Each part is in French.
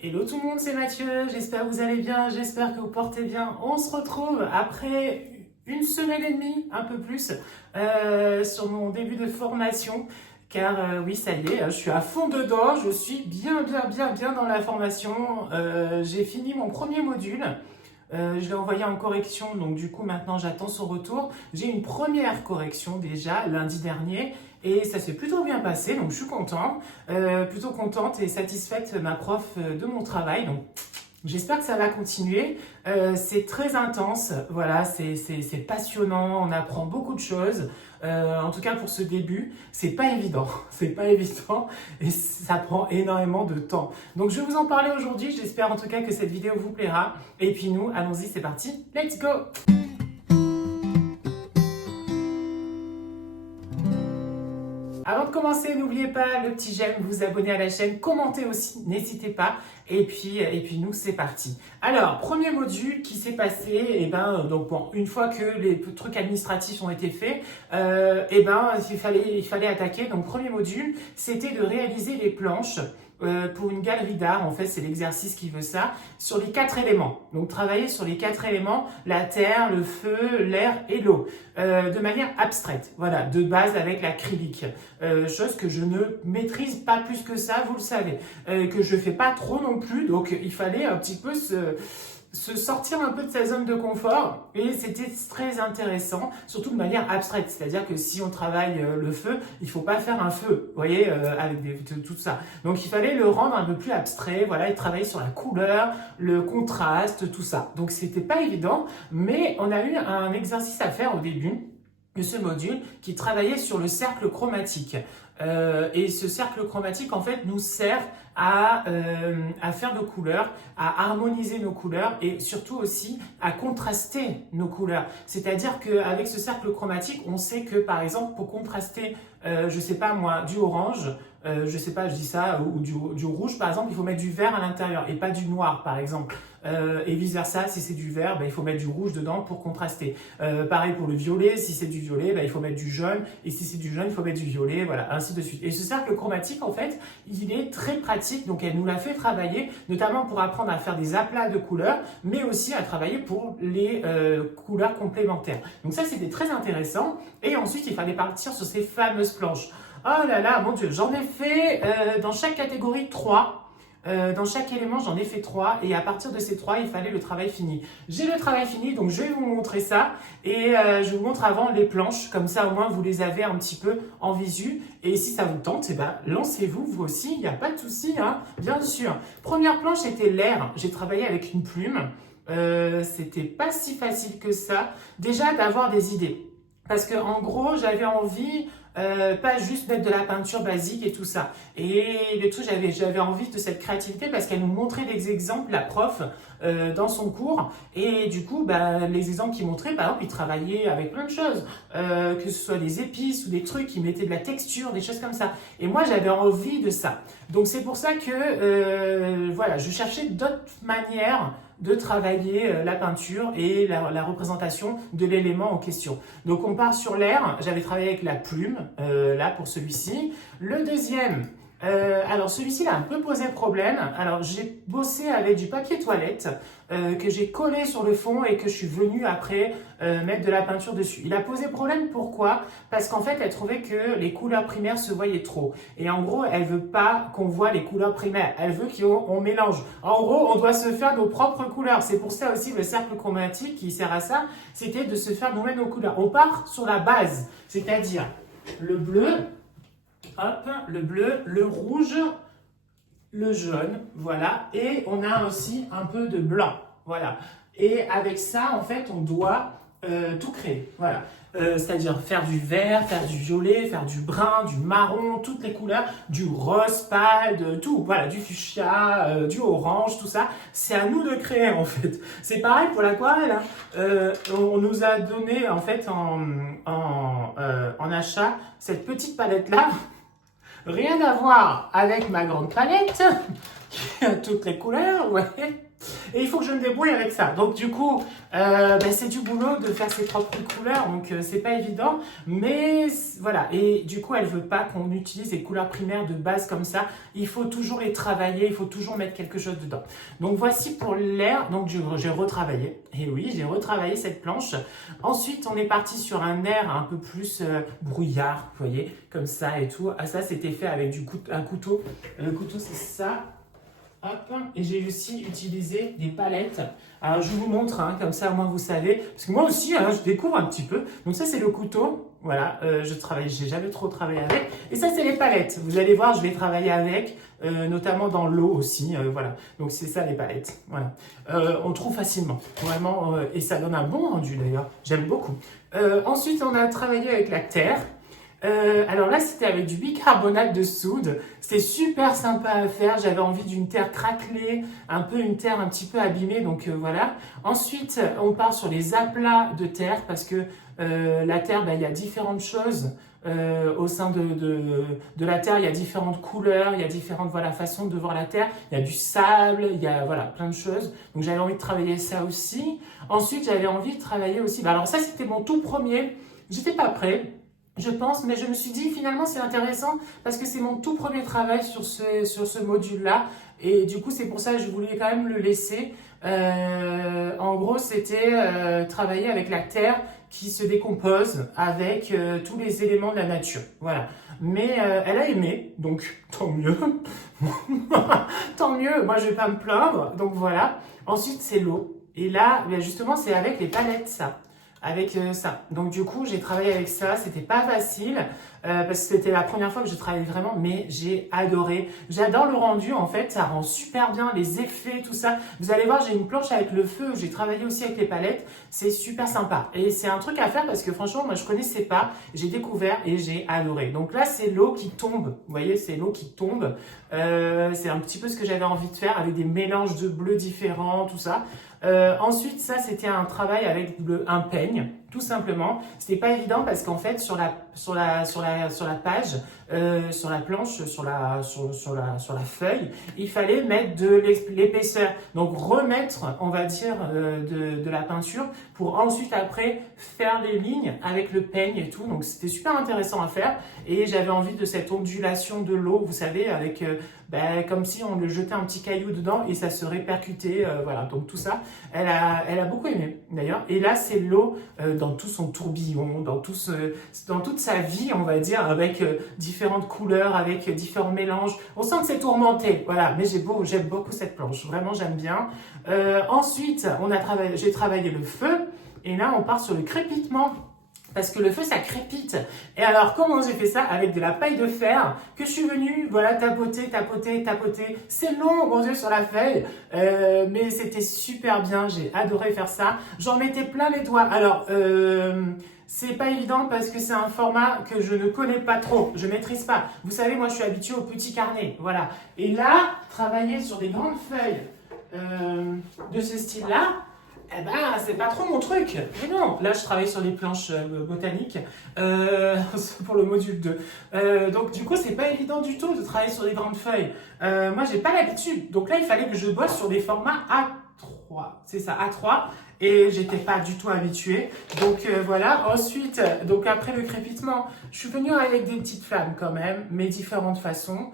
Hello tout le monde, c'est Mathieu, j'espère que vous allez bien, j'espère que vous portez bien. On se retrouve après une semaine et demie, un peu plus, sur mon début de formation. Car oui, ça y est, je suis à fond dedans, je suis bien dans la formation. J'ai fini mon premier module. Je l'ai envoyé en correction, donc du coup maintenant j'attends son retour. J'ai une première correction déjà lundi dernier et ça s'est plutôt bien passé, donc je suis plutôt contente et satisfaite ma prof de mon travail. Donc j'espère que ça va continuer. C'est très intense, voilà, c'est passionnant, on apprend beaucoup de choses. En tout cas pour ce début, c'est pas évident, c'est pas évident et ça prend énormément de temps. Donc je vais vous en parler aujourd'hui, j'espère en tout cas que cette vidéo vous plaira. Et puis nous, allons-y, c'est parti, let's go! Avant de commencer, n'oubliez pas le petit j'aime, vous abonner à la chaîne, commentez aussi, n'hésitez pas. Et puis nous, c'est parti. Alors, premier module qui s'est passé, donc bon, une fois que les trucs administratifs ont été faits, il fallait attaquer. Donc, premier module, c'était de réaliser les planches. Pour une galerie d'art, en fait, c'est l'exercice qui veut ça, sur les 4 éléments. Donc, travailler sur les 4 éléments, la terre, le feu, l'air et l'eau, de manière abstraite, voilà, de base avec l'acrylique. Chose que je ne maîtrise pas plus que ça, vous le savez, que je fais pas trop non plus, donc il fallait un petit peu se sortir un peu de sa zone de confort et c'était très intéressant, surtout de manière abstraite, c'est-à-dire que si on travaille le feu, il faut pas faire un feu, vous voyez, avec tout ça. Donc il fallait le rendre un peu plus abstrait, voilà, et travailler sur la couleur, le contraste, tout ça. Donc c'était pas évident, mais on a eu un exercice à faire au début de ce module qui travaillait sur le cercle chromatique. Et ce cercle chromatique, en fait, nous sert à faire nos couleurs, à harmoniser nos couleurs et surtout aussi à contraster nos couleurs. C'est-à-dire qu'avec ce cercle chromatique, on sait que, par exemple, pour contraster, je sais pas moi, du orange, je sais pas, je dis ça, ou du rouge, par exemple, il faut mettre du vert à l'intérieur et pas du noir, par exemple. Et vice versa, si c'est du vert, il faut mettre du rouge dedans pour contraster. Pareil pour le violet, si c'est du violet, il faut mettre du jaune, et si c'est du jaune, il faut mettre du violet, voilà, ainsi de suite. Et ce cercle chromatique, en fait, il est très pratique, donc elle nous l'a fait travailler, notamment pour apprendre à faire des aplats de couleurs, mais aussi à travailler pour les couleurs complémentaires. Donc ça, c'était très intéressant. Et ensuite, il fallait partir sur ces fameuses planches. Oh là là, mon Dieu, j'en ai fait dans chaque catégorie 3. Dans chaque élément, j'en ai fait 3 et à partir de ces 3, il fallait le travail fini. J'ai le travail fini, donc je vais vous montrer ça et je vous montre avant les planches, comme ça au moins vous les avez un petit peu en visu et si ça vous tente, lancez-vous vous aussi, il n'y a pas de souci, hein, bien sûr. Première planche, c'était l'air, j'ai travaillé avec une plume, c'était pas si facile que ça, déjà d'avoir des idées. Parce que en gros, j'avais envie, pas juste mettre de la peinture basique et tout ça. Et le truc, j'avais envie de cette créativité parce qu'elle nous montrait des exemples, la prof, dans son cours. Et du coup, les exemples qu'il montrait, par exemple, il travaillait avec plein de choses. Que ce soit des épices ou des trucs, il mettait de la texture, des choses comme ça. Et moi, j'avais envie de ça. Donc c'est pour ça que, voilà, je cherchais d'autres manières de travailler la peinture et la représentation de l'élément en question. Donc on part sur l'air, j'avais travaillé avec la plume, là pour celui-ci. Le deuxième, alors celui-ci il a un peu posé problème. Alors j'ai bossé avec du papier toilette que j'ai collé sur le fond et que je suis venue après mettre de la peinture dessus. Il a posé problème, pourquoi? Parce qu'en fait elle trouvait que les couleurs primaires se voyaient trop. Et en gros elle veut pas qu'on voit les couleurs primaires, elle veut qu'on mélange. En gros on doit se faire nos propres couleurs. C'est pour ça aussi le cercle chromatique qui sert à ça, c'était de se faire nous-mêmes nos couleurs. On part sur la base, c'est-à-dire le bleu, hop, le bleu, le rouge, le jaune, voilà, et on a aussi un peu de blanc, voilà. Et avec ça, en fait, on doit tout créer, voilà. C'est-à-dire faire du vert, faire du violet, faire du brun, du marron, toutes les couleurs, du rose pâle, de tout, voilà, du fuchsia, du orange, tout ça, c'est à nous de créer en fait. C'est pareil pour l'aquarelle, hein. On nous a donné en fait en achat cette petite palette-là, rien à voir avec ma grande palette, qui a toutes les couleurs, ouais. Et il faut que je me débrouille avec ça. Donc du coup, c'est du boulot de faire ses propres couleurs, donc c'est pas évident. Mais voilà, et du coup, elle veut pas qu'on utilise les couleurs primaires de base comme ça. Il faut toujours les travailler, il faut toujours mettre quelque chose dedans. Donc voici pour l'air, donc j'ai retravaillé. Et oui, j'ai retravaillé cette planche. Ensuite, on est parti sur un air un peu plus brouillard, vous voyez, comme ça et tout. Ah, ça, c'était fait avec un couteau. Le couteau, c'est ça. Hop. Et j'ai aussi utilisé des palettes. Alors, je vous montre, hein, comme ça, au moins, vous savez. Parce que moi aussi, hein, je découvre un petit peu. Donc, ça, c'est le couteau. Voilà, j'ai jamais trop travaillé avec. Et ça, c'est les palettes. Vous allez voir, je vais travailler avec, notamment dans l'eau aussi. Voilà, donc c'est ça les palettes. Voilà, on trouve facilement, vraiment, et ça donne un bon rendu d'ailleurs. J'aime beaucoup. Ensuite, on a travaillé avec la terre. Alors là, c'était avec du bicarbonate de soude. C'était super sympa à faire. J'avais envie d'une terre craquelée, un peu une terre un petit peu abîmée. Donc voilà. Ensuite, on part sur les aplats de terre parce que la terre, il y a différentes choses. Au sein de la terre, il y a différentes couleurs, il y a différentes façons de voir la terre. Il y a du sable, il y a plein de choses. Donc j'avais envie de travailler ça aussi. Ensuite, j'avais envie de travailler aussi. Alors ça, c'était mon tout premier. J'étais pas prêt, je pense, mais je me suis dit finalement c'est intéressant parce que c'est mon tout premier travail sur ce module-là. Et du coup, c'est pour ça que je voulais quand même le laisser. En gros, c'était travailler avec la terre qui se décompose avec tous les éléments de la nature. Voilà. Mais elle a aimé, donc tant mieux. Tant mieux, moi je vais pas me plaindre. Donc voilà. Ensuite, c'est l'eau. Et là, justement, c'est avec les palettes, ça. Avec ça. Donc du coup, j'ai travaillé avec ça. C'était pas facile parce que c'était la première fois que je travaillais vraiment, mais j'ai adoré. J'adore le rendu, en fait. Ça rend super bien les effets, tout ça. Vous allez voir, j'ai une planche avec le feu. J'ai travaillé aussi avec les palettes. C'est super sympa. Et c'est un truc à faire parce que franchement, moi, je connaissais pas. J'ai découvert et j'ai adoré. Donc là, c'est l'eau qui tombe. Vous voyez, c'est l'eau qui tombe. C'est un petit peu ce que j'avais envie de faire avec des mélanges de bleus différents, tout ça. Ensuite, ça, c'était un travail avec un peigne, tout simplement. C'était pas évident parce qu'en fait, sur la page, sur la planche, sur la feuille, il fallait mettre de l'épaisseur. Donc, remettre, on va dire, de la peinture pour ensuite, après, faire des lignes avec le peigne et tout. Donc, c'était super intéressant à faire. Et j'avais envie de cette ondulation de l'eau, vous savez, avec comme si on le jetait un petit caillou dedans et ça se répercutait. Voilà, donc tout ça, elle a beaucoup aimé d'ailleurs. Et là, c'est l'eau dans tout son tourbillon, dans toute sa vie, on va dire, avec différentes couleurs, avec différents mélanges. On sent que c'est tourmenté, voilà. Mais j'aime beaucoup cette planche, vraiment j'aime bien. Ensuite, j'ai travaillé le feu et là, on part sur le crépitement. Parce que le feu, ça crépite. Et alors, comment j'ai fait ça? Avec de la paille de fer que je suis venue, voilà, tapoter. C'est long, mon Dieu, sur la feuille. Mais c'était super bien. J'ai adoré faire ça. J'en mettais plein les doigts. Alors, c'est pas évident parce que c'est un format que je ne connais pas trop. Je maîtrise pas. Vous savez, moi, je suis habituée au petit carnet. Voilà. Et là, travailler sur des grandes feuilles de ce style-là, c'est pas trop mon truc. Mais non, là je travaille sur les planches botaniques pour le module 2. Donc du coup, c'est pas évident du tout de travailler sur des grandes feuilles. Moi, j'ai pas l'habitude. Donc là, il fallait que je bosse sur des formats A3. C'est ça, A3. Et j'étais pas du tout habituée. Donc voilà. Ensuite, donc après le crépitement, je suis venue avec des petites flammes quand même, mais différentes façons.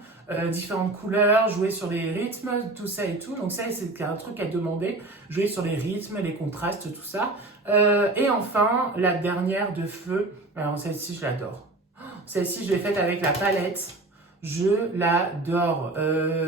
Différentes couleurs, jouer sur les rythmes, tout ça et tout. Donc ça, c'est un truc à demander. Jouer sur les rythmes, les contrastes, tout ça. Et enfin, la dernière de feu. Alors celle-ci, je l'adore. Celle-ci, je l'ai faite avec la palette. Je l'adore.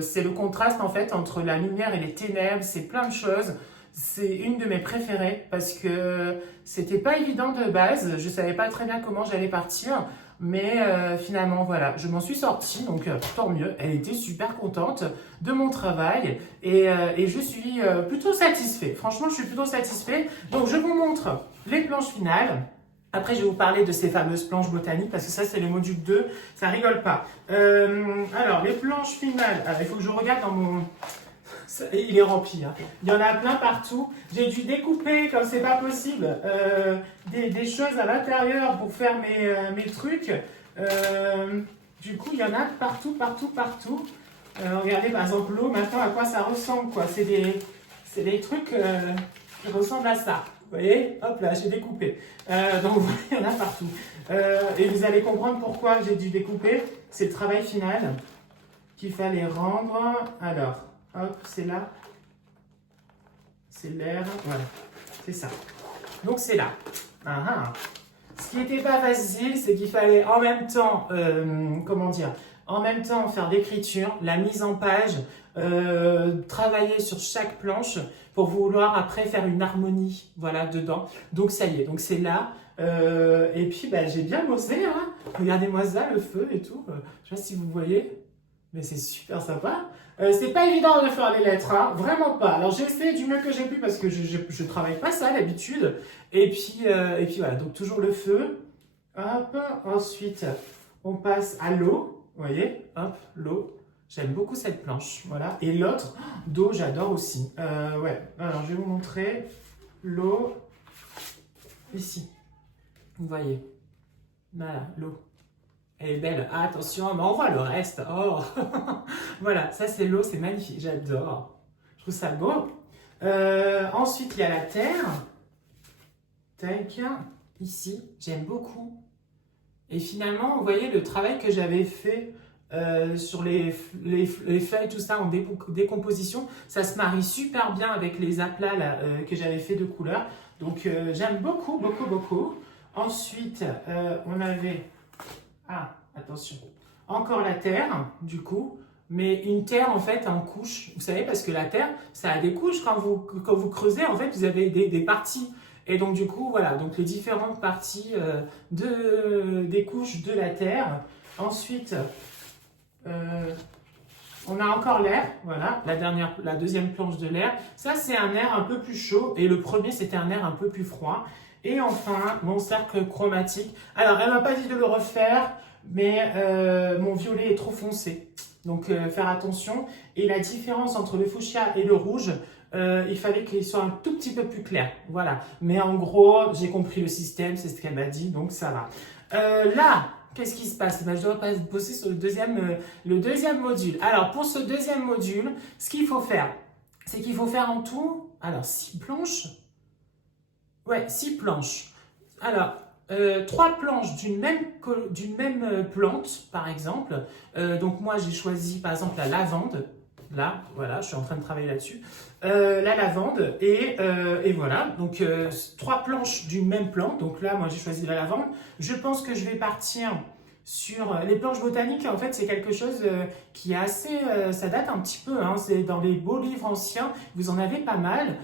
C'est le contraste en fait entre la lumière et les ténèbres. C'est plein de choses. C'est une de mes préférées parce que c'était pas évident de base. Je savais pas très bien comment j'allais partir. Mais finalement, voilà, je m'en suis sortie, donc tant mieux. Elle était super contente de mon travail et je suis plutôt satisfait. Franchement, je suis plutôt satisfait. Donc, je vous montre les planches finales. Après, je vais vous parler de ces fameuses planches botaniques parce que ça, c'est le module 2. Ça rigole pas. Alors, les planches finales. Alors, il faut que je regarde dans mon... Il est rempli, hein. Il y en a plein partout. J'ai dû découper, comme c'est pas possible, des choses à l'intérieur pour faire mes trucs. Du coup, il y en a partout. Regardez, par exemple, l'eau, maintenant, à quoi ça ressemble, quoi. C'est c'est des trucs qui ressemblent à ça. Vous voyez, hop là, j'ai découpé. Donc, vous voyez, il y en a partout. Et vous allez comprendre pourquoi j'ai dû découper. C'est le travail final qu'il fallait rendre. Alors, hop, c'est là. C'est l'air. Voilà, c'est ça. Donc, c'est là. Ah, ah. Ce qui n'était pas facile, c'est qu'il fallait en même temps, comment dire, en même temps faire l'écriture, la mise en page, travailler sur chaque planche pour vouloir après faire une harmonie, voilà, dedans. Donc ça y est, donc c'est là. Et puis bah, j'ai bien bossé, hein. Regardez-moi ça, le feu et tout. Je sais pas si vous voyez, mais c'est super sympa. C'est pas évident de faire les lettres, hein, vraiment pas. Alors j'ai fait du mieux que j'ai pu parce que je travaille pas ça d'habitude. Et puis voilà, donc toujours le feu. Hop, ensuite on passe à l'eau. Vous voyez, hop, l'eau. J'aime beaucoup cette planche, voilà. Et l'autre, d'eau, j'adore aussi. Ouais, alors je vais vous montrer l'eau ici. Vous voyez, voilà, l'eau. Elle est belle. Ah, attention, mais on voit le reste. Oh, voilà, ça c'est l'eau, c'est magnifique. J'adore. Je trouve ça beau. Ensuite, il y a la terre. Tac, ici, j'aime beaucoup. Et finalement, vous voyez le travail que j'avais fait sur les feuilles, tout ça en décomposition, ça se marie super bien avec les aplats là, que j'avais fait de couleurs. Donc, j'aime beaucoup, beaucoup, beaucoup. Ensuite, on avait... Ah, attention. Encore la terre, du coup. Mais une terre, en fait, en couches. Vous savez, parce que la terre, ça a des couches. Quand vous creusez, en fait, vous avez des parties. Et donc, du coup, voilà. Donc, les différentes parties des couches de la terre. Ensuite, on a encore l'air. Voilà, la deuxième planche de l'air. Ça, c'est un air un peu plus chaud. Et le premier, c'était un air un peu plus froid. Et enfin, mon cercle chromatique. Alors, elle m'a pas dit de le refaire, mais mon violet est trop foncé. Donc, faire attention. Et la différence entre le fuchsia et le rouge, il fallait qu'il soit un tout petit peu plus clair. Voilà. Mais en gros, j'ai compris le système, c'est ce qu'elle m'a dit, donc ça va. Là, qu'est-ce qui se passe? Je dois bosser sur le deuxième module. Alors, pour ce deuxième module, ce qu'il faut faire, c'est qu'il faut faire en tout, alors, 6 planches. Ouais, 6 planches. Alors, 3 planches d'une même plante, par exemple. Donc, moi, j'ai choisi, par exemple, la lavande. Là, voilà, je suis en train de travailler là-dessus. La lavande, et voilà. Donc, 3 planches d'une même plante. Donc là, moi, j'ai choisi la lavande. Je pense que je vais partir sur les planches botaniques. En fait, c'est quelque chose qui est assez... ça date un petit peu, hein, c'est dans les beaux livres anciens. Vous en avez pas mal.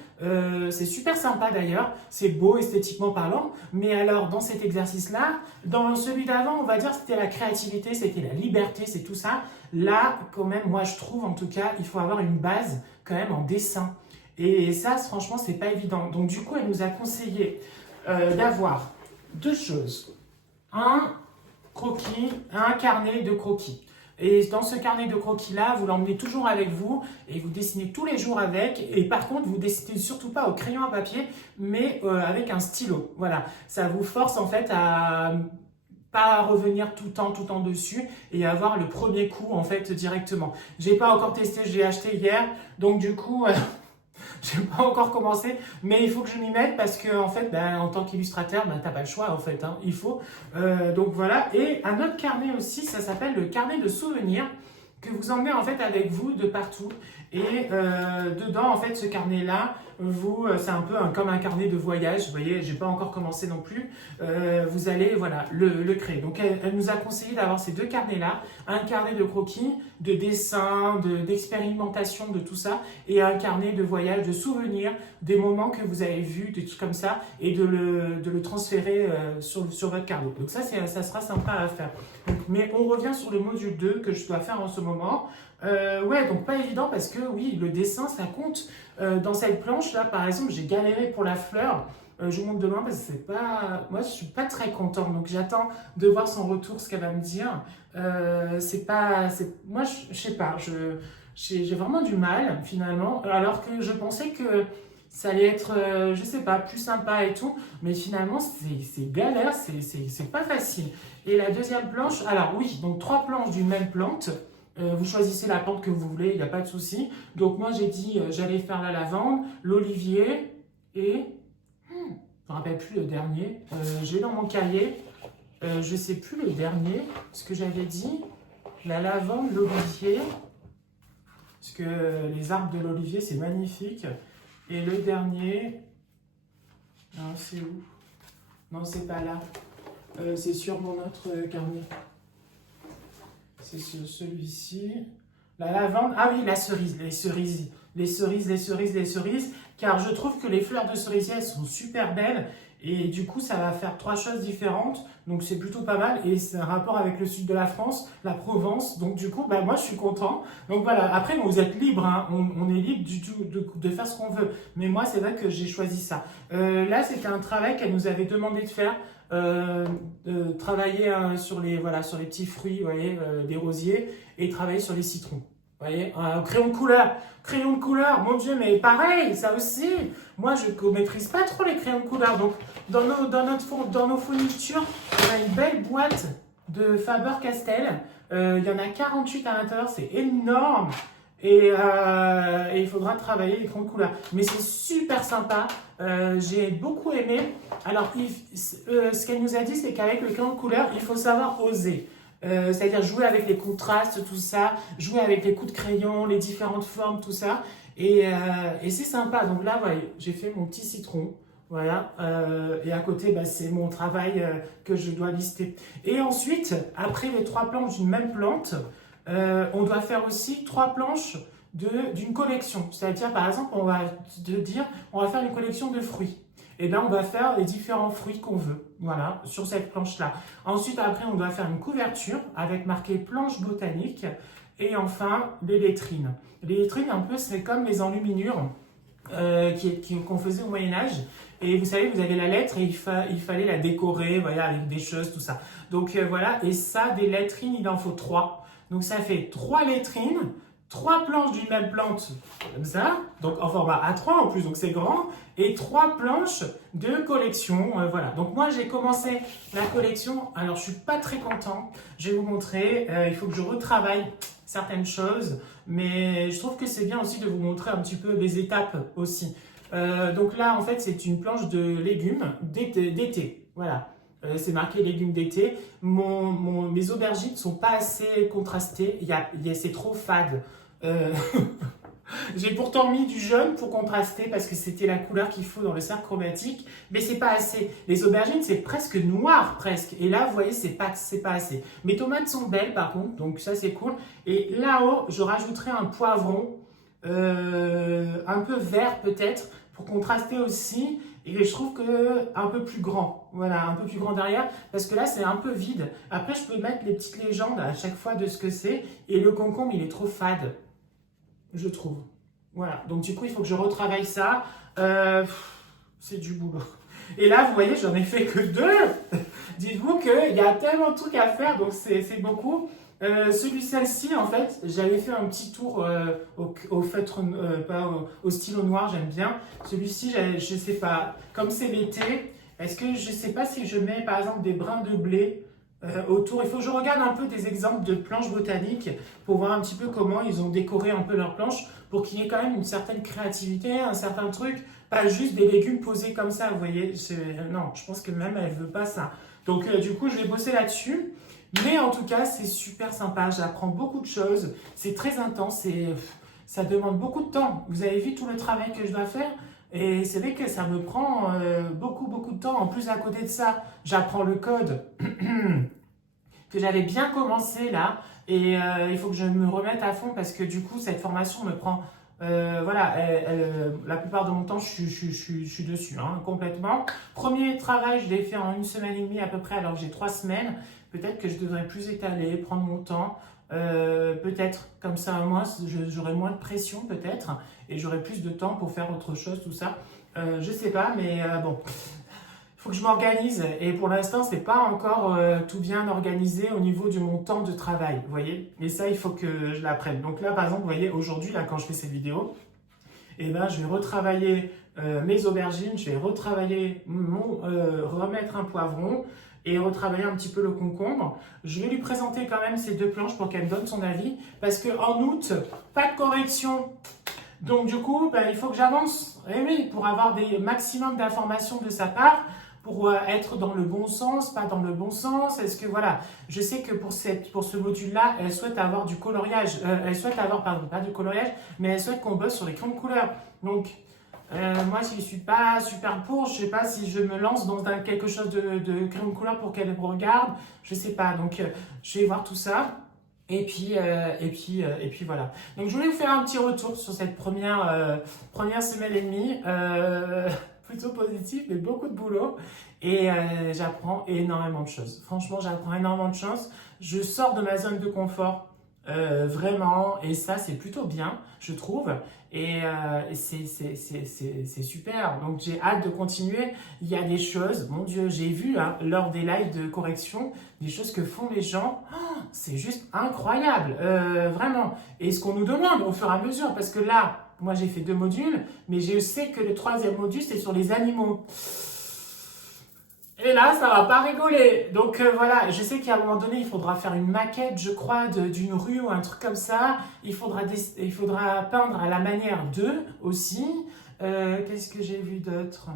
C'est super sympa d'ailleurs. C'est beau esthétiquement parlant. Mais alors, dans cet exercice-là, dans celui d'avant, on va dire c'était la créativité, c'était la liberté, c'est tout ça. Là, quand même, moi, je trouve, en tout cas, il faut avoir une base quand même en dessin. Et ça, franchement, c'est pas évident. Donc, du coup, elle nous a conseillé d'avoir 2 choses. Un carnet de croquis. Et dans ce carnet de croquis-là, vous l'emmenez toujours avec vous et vous dessinez tous les jours avec. Et par contre, vous dessinez surtout pas au crayon à papier, mais avec un stylo. Voilà, ça vous force en fait à pas revenir tout le temps dessus et avoir le premier coup en fait directement. J'ai pas encore testé, je l'ai acheté hier, donc du coup... j'ai pas encore commencé, mais il faut que je m'y mette parce que en fait, en tant qu'illustrateur, t'as pas le choix en fait, hein, il faut. Donc voilà, et un autre carnet aussi, ça s'appelle le carnet de souvenirs que vous emmenez en fait avec vous de partout. Et dedans, en fait, ce carnet-là, c'est un peu comme un carnet de voyage. Vous voyez, j'ai pas encore commencé non plus. Vous allez, voilà, le créer. Donc, elle nous a conseillé d'avoir ces 2 carnets-là. Un carnet de croquis, de dessin, d'expérimentation, de tout ça. Et un carnet de voyage, de souvenirs, des moments que vous avez vus, des trucs comme ça. Et de le transférer sur votre carnet. Donc ça sera sympa à faire. Donc, mais on revient sur le module 2 que je dois faire en ce moment. Ouais, donc pas évident parce que oui, le dessin, ça compte. Dans cette planche-là, par exemple, j'ai galéré pour la fleur. Je vous montre demain parce que c'est pas... Moi, je suis pas très contente. Donc, j'attends de voir son retour, ce qu'elle va me dire. Moi, je sais pas. J'ai vraiment du mal, finalement. Alors que je pensais que ça allait être, je sais pas, plus sympa et tout. Mais finalement, c'est galère. C'est pas facile. Et la deuxième planche... Alors, oui, donc 3 planches d'une même plante. Vous choisissez la plante que vous voulez, il n'y a pas de souci. Donc moi j'ai dit j'allais faire la lavande, l'olivier et... je ne me rappelle plus le dernier. J'ai dans mon cahier, je ne sais plus le dernier, ce que j'avais dit. La lavande, l'olivier, parce que les arbres de l'olivier c'est magnifique. Et le dernier, non c'est où? Non c'est pas là, c'est sur mon autre carnet. C'est celui-ci. La lavande. Ah oui, la cerise. Les cerises. Les cerises, les cerises, les cerises. Car je trouve que les fleurs de cerisier sont super belles. Et du coup, ça va faire 3 choses différentes. Donc, c'est plutôt pas mal. Et c'est un rapport avec le sud de la France, la Provence. Donc, du coup, bah, moi, je suis content. Donc, voilà. Après, vous êtes libre. Hein. On est libre du tout de faire ce qu'on veut. Mais moi, c'est vrai que j'ai choisi ça. Là, c'était un travail qu'elle nous avait demandé de faire. Travailler sur les petits fruits, vous voyez, des rosiers, et travailler sur les citrons. Vous voyez, crayon de couleur, mon Dieu, mais pareil, ça aussi. Moi, je ne maîtrise pas trop les crayons de couleur. Donc, dans nos fournitures, on a une belle boîte de Faber-Castell. Il y en a 48 à l'intérieur, c'est énorme. Et il faudra travailler les crayons de couleur. Mais c'est super sympa. J'ai beaucoup aimé. Alors, ce qu'elle nous a dit, c'est qu'avec le crayon de couleur, il faut savoir oser. C'est-à-dire jouer avec les contrastes, tout ça, jouer avec les coups de crayon, les différentes formes, tout ça. Et c'est sympa. Donc là, voyez, j'ai fait mon petit citron. Voilà. Et à côté, bah, c'est mon travail que je dois lister. Et ensuite, après les 3 planches d'une même plante, on doit faire aussi 3 planches d'une collection. C'est-à-dire, par exemple, on va faire une collection de fruits. Et bien, on va faire les différents fruits qu'on veut, voilà, sur cette planche-là. Ensuite, après, on doit faire une couverture avec marqué planche botanique. Et enfin, les lettrines. Les lettrines, un peu, c'est comme les enluminures qu'on faisait au Moyen-Âge. Et vous savez, vous avez la lettre et il fallait la décorer, voilà, avec des choses, tout ça. Donc, voilà. Et ça, des lettrines, il en faut 3. Donc, ça fait 3 lettrines, 3 planches d'une même plante, comme ça, donc en format A3 en plus, donc c'est grand, et 3 planches de collection, voilà. Donc moi j'ai commencé la collection, alors je suis pas très content, je vais vous montrer, il faut que je retravaille certaines choses, mais je trouve que c'est bien aussi de vous montrer un petit peu les étapes aussi. Donc là en fait c'est une planche de légumes d'été, voilà. C'est marqué légumes d'été. Mes aubergines ne sont pas assez contrastées, c'est trop fade. J'ai pourtant mis du jaune pour contraster parce que c'était la couleur qu'il faut dans le cercle chromatique, mais c'est pas assez. Les aubergines c'est presque noir presque, et là vous voyez c'est pas assez. Mes tomates sont belles par contre, donc ça c'est cool. Et là-haut je rajouterai un poivron un peu vert peut-être pour contraster aussi. Et je trouve que un peu plus grand, voilà, un peu plus grand derrière, parce que là c'est un peu vide. Après je peux mettre les petites légendes à chaque fois de ce que c'est, et le concombre il est trop fade, je trouve. Voilà, donc du coup il faut que je retravaille ça, c'est du boulot. Et là vous voyez j'en ai fait que 2, dites-vous qu'il y a tellement de trucs à faire, donc c'est beaucoup. Celle-ci, en fait, j'avais fait un petit tour au feutre, pas au stylo noir, j'aime bien. Celui-ci, je sais pas, comme c'est l'été, est-ce que je sais pas si je mets par exemple des brins de blé autour. Il faut que je regarde un peu des exemples de planches botaniques pour voir un petit peu comment ils ont décoré un peu leurs planches pour qu'il y ait quand même une certaine créativité, un certain truc, pas juste des légumes posés comme ça, vous voyez. Non, je pense que même elle veut pas ça. Donc du coup, je vais bosser là-dessus. Mais en tout cas, c'est super sympa, j'apprends beaucoup de choses, c'est très intense et ça demande beaucoup de temps. Vous avez vu tout le travail que je dois faire et c'est vrai que ça me prend beaucoup de temps. En plus, à côté de ça, j'apprends le code que j'avais bien commencé là et il faut que je me remette à fond parce que du coup, cette formation me prend... voilà, la plupart de mon temps, je suis dessus, hein, complètement. Premier travail, je l'ai fait en 1 semaine et demie à peu près, alors que j'ai 3 semaines. Peut-être que je devrais plus étaler, prendre mon temps. Peut-être comme ça, moi, j'aurai moins de pression peut-être. Et j'aurai plus de temps pour faire autre chose, tout ça. Je sais pas, mais bon. Il faut que je m'organise. Et pour l'instant, c'est pas encore tout bien organisé au niveau de mon temps de travail. Vous voyez. Et ça, il faut que je l'apprenne. Donc là, par exemple, vous voyez, aujourd'hui, là, quand je fais cette vidéo, eh ben, je vais retravailler mes aubergines. Je vais retravailler remettre un poivron. et retravailler un petit peu le concombre. Je vais lui présenter quand même ces deux planches pour qu'elle me donne son avis, parce qu'en août, pas de correction. Donc du coup, ben, il faut que j'avance, eh oui, pour avoir des maximum d'informations de sa part, pour être dans le bon sens, pas dans le bon sens. Est-ce que voilà, je sais que pour ce module-là, elle souhaite avoir du coloriage, elle souhaite avoir, pardon, pas du coloriage, mais elle souhaite qu'on bosse sur les crayons de couleur. Donc moi, je ne suis pas super pour, je ne sais pas si je me lance dans quelque chose de crayon de couleur pour qu'elle regarde, je ne sais pas. Donc je vais voir tout ça. Et puis voilà. Donc je voulais vous faire un petit retour sur cette première semaine et demie. Plutôt positif, mais beaucoup de boulot. Et j'apprends énormément de choses. Franchement, j'apprends énormément de choses. Je sors de ma zone de confort, vraiment. Et ça, c'est plutôt bien, je trouve. Et c'est super. Donc j'ai hâte de continuer. Il y a des choses, mon Dieu, j'ai vu hein, lors des lives de correction, des choses que font les gens. Oh, c'est juste incroyable, vraiment. Et ce qu'on nous demande au fur et à mesure, parce que là, moi, j'ai fait 2 modules, mais je sais que le 3e module, c'est sur les animaux. Et là, ça va pas rigoler. Donc voilà, je sais qu'à un moment donné, il faudra faire une maquette, je crois, d'une rue ou un truc comme ça. Il faudra peindre à la manière d'eux aussi. Qu'est-ce que j'ai vu d'autre ?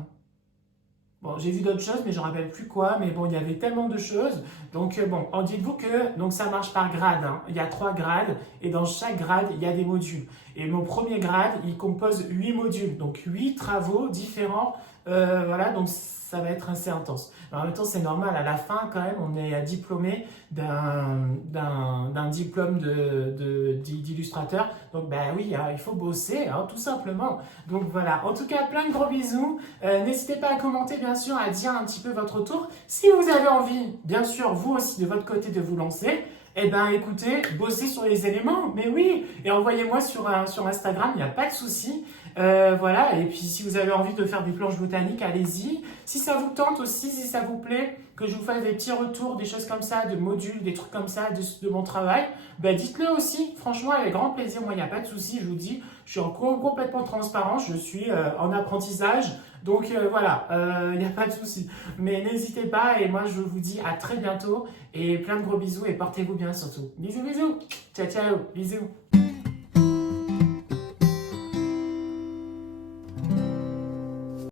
Bon, j'ai vu d'autres choses, mais je ne me rappelle plus quoi. Mais bon, il y avait tellement de choses. Donc bon, dites-vous que donc ça marche par grade. Hein. Il y a 3 grades et dans chaque grade, il y a des modules. Et mon premier grade, il compose 8 modules. Donc 8 travaux différents. Voilà, donc ça va être assez intense. Mais en même temps, c'est normal. À la fin, quand même, on est diplômé d'un diplôme d'illustrateur. Donc, ben oui, hein, il faut bosser, hein, tout simplement. Donc voilà. En tout cas, plein de gros bisous. N'hésitez pas à commenter, bien sûr, à dire un petit peu votre retour. Si vous avez envie, bien sûr, vous aussi, de votre côté, de vous lancer, eh bien, écoutez, bossez sur les éléments, mais oui, et envoyez-moi sur Instagram, il n'y a pas de souci. Voilà, et puis si vous avez envie de faire des planches botaniques, allez-y. Si ça vous tente aussi, si ça vous plaît, que je vous fasse des petits retours, des choses comme ça, de modules, des trucs comme ça, de mon travail, ben dites-le aussi. Franchement, avec grand plaisir, moi, il n'y a pas de souci, je vous dis, je suis complètement transparent, je suis en apprentissage. Donc voilà, il n'y a pas de souci. Mais n'hésitez pas et moi je vous dis à très bientôt et plein de gros bisous et portez-vous bien surtout. Bisous bisous, ciao ciao, bisous.